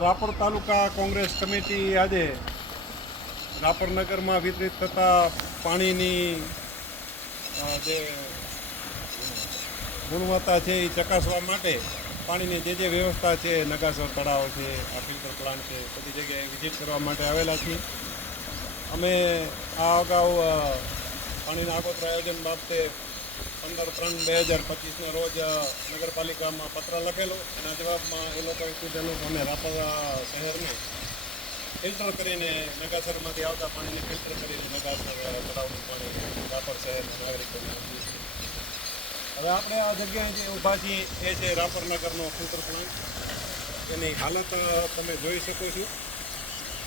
રાપર તાલુકા Congress committee આજે રાપર નગરમાં વિતરિત થતા પાણીની જે ગુણવત્તા છે એ ચકાસવા માટે પાણીની જે જે વ્યવસ્થા છે, નગાસર તળાવ છે, આ ફિલ્ટર પ્લાન્ટ છે, બધી જગ્યાએ વિઝિટ કરવા માટે આવેલા છીએ. અમે આ અગાઉ પાણીના આગોતરા આયોજન બાબતે પંદર ત્રણ બે હજાર પચીસના રોજ નગરપાલિકામાં પત્ર લખેલો. એના જવાબમાં એ લોકોએ કીધેલું અમે રાપર શહેરને ફિલ્ટર કરીને નગાસરમાંથી આવતા પાણીને ફિલ્ટર કરીને નગાસર તળાવનું પાણી રાપર શહેરના નાગરિકોને આપીએ છીએ. હવે આપણે આ જગ્યાએ જે ઊભા છીએ, એ છે રાપર નગરનો ફિલ્ટર પ્લાન્ટ. એની હાલત તમે જોઈ શકો છો.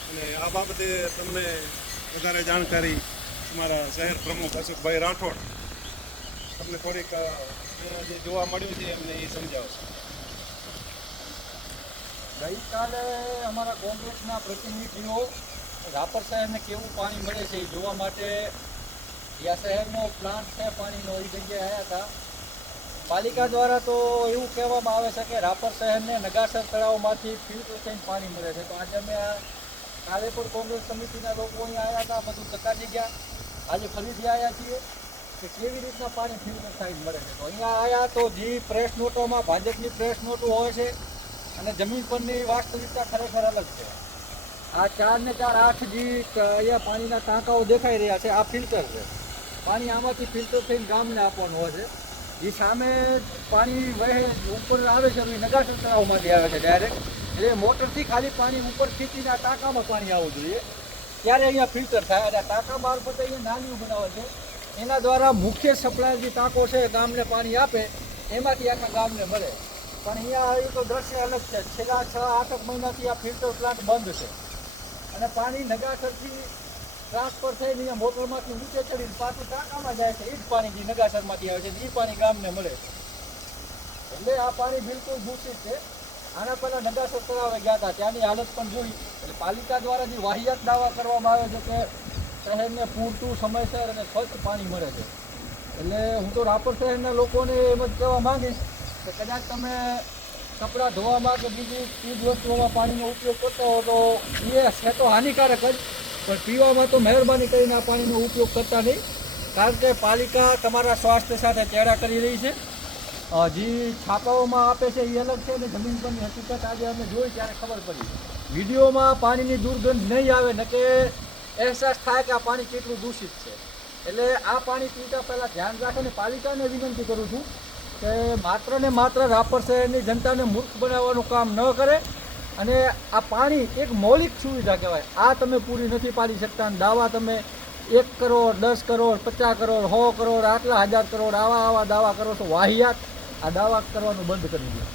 અને આ બાબતે તમને વધારે જાણકારી અમારા શહેર પ્રમુખ અશોકભાઈ રાઠોડ તમને થોડીક જે જોવા મળ્યું છે, એમને એ સમજાવશે. ગઈકાલે અમારા કોંગ્રેસના પ્રતિનિધિઓ રાપર શહેરને કેવું પાણી મળે છે એ જોવા માટે યા શહેરનો પ્લાન્ટ છે, પાણીનો, એ જગ્યાએ આવ્યા હતા. પાલિકા દ્વારા તો એવું કહેવામાં આવે છે કે રાપર શહેરને નગાસર તળાવમાંથી ફિલ્ટર થઈને પાણી મળે છે. તો આજે અમે આ કાલે પણ કોંગ્રેસ સમિતિના લોકો અહીંયા આવ્યા હતા, બધું ચકાસી ગયા. આજે ફરીથી આવ્યા છીએ. કે કેવી રીતના પાણી ફિલ્ટર થાય મળે છે? તો અહીંયા આવ્યા તો જે પ્રેસ નોટોમાં ભાજપની પ્રેસ નોટો હોય છે અને જમીન પરની વાસ્તવિકતા ખરેખર અલગ છે. આ ચાર ને ચાર આઠ જે અહીંયા પાણીના ટાંકાઓ દેખાઈ રહ્યા છે, આ ફિલ્ટર છે. પાણી આમાંથી ફિલ્ટર થઈને ગામને આપવાનું હોય છે. જે સામે પાણી વહે, ઉપર આવે છે એ નગાસર તળાવમાંથી આવે છે ડાયરેક્ટ એટલે મોટરથી ખાલી પાણી ઉપર ખીચીને આ ટાંકામાં પાણી આવવું જોઈએ. ત્યારે અહીંયા ફિલ્ટર થાય અને આ ટાંકા મારફતે અહીંયા નાલીઓ બનાવે છે. એના દ્વારા મુખ્ય સપ્લાય જે ટાંકો છે ગામને પાણી આપે, એમાંથી આખા ગામને મળે. પણ અહીંયા આવી તો દ્રશ્ય અલગ છે. છેલ્લા છ, આઠ મહિનાથી આ ફિલ્ટર પ્લાન્ટ બંધ છે. અને પાણી નગાસરથી ટ્રાન્સફર થઈને અહીંયા મોટરમાંથી નીચે ચડીને પાછું ટાંકામાં જાય છે. એ જ પાણી જે નગાસરમાંથી આવે છે એ પાણી ગામને મળે. એટલે આ પાણી બિલકુલ દૂષિત છે. આના પહેલાં નગાસર તળાવે ગયા હતા. ત્યાંની હાલત પણ જોઈ. એટલે પાલિકા દ્વારા જે વાહિયાત દાવા કરવામાં આવે છે કે શહેરને પૂરતું સમયસર અને સ્વચ્છ પાણી મળે છે. એટલે હું તો રાપર શહેરના લોકોને એમ જ કહેવા માંગીશ કે કદાચ તમે કપડાં ધોવામાં કે બીજી ચીજ વસ્તુઓમાં પાણીનો ઉપયોગ કરતા હો તો એ છે તો હાનિકારક જ. પણ પીવામાં તો મહેરબાની કરીને આ પાણીનો ઉપયોગ કરતા નહીં. કારણ કે પાલિકા તમારા સ્વાસ્થ્ય સાથે ચેડા કરી રહી છે. જે છાપાઓમાં આપે છે એ અલગ છે ને જમીન પરની હકીકત આજે અમે જોઈ ત્યારે ખબર પડી. વિડીયોમાં પાણીની દુર્ગંધ નહીં આવે, ને કે અહેસાસ થાય કે આ પાણી કેટલું દૂષિત છે. એટલે આ પાણી પીતા પહેલાં ધ્યાન રાખીને પાલિકાને વિનંતી કરું છું કે માત્ર ને માત્ર રાપર શહેરની જનતાને મૂર્ખ બનાવવાનું કામ ન કરે અને આ પાણી એક મૌલિક સુવિધા કહેવાય. આ તમે પૂરી નથી પાડી શકતા અને દાવા તમે એક કરોડ, દસ કરોડ, પચાસ કરોડ, સો કરોડ, આટલા હજાર કરોડ આવા આવા દાવા કરો છો, વાહિયાત આ દાવા કરવાનું બંધ કરી દો.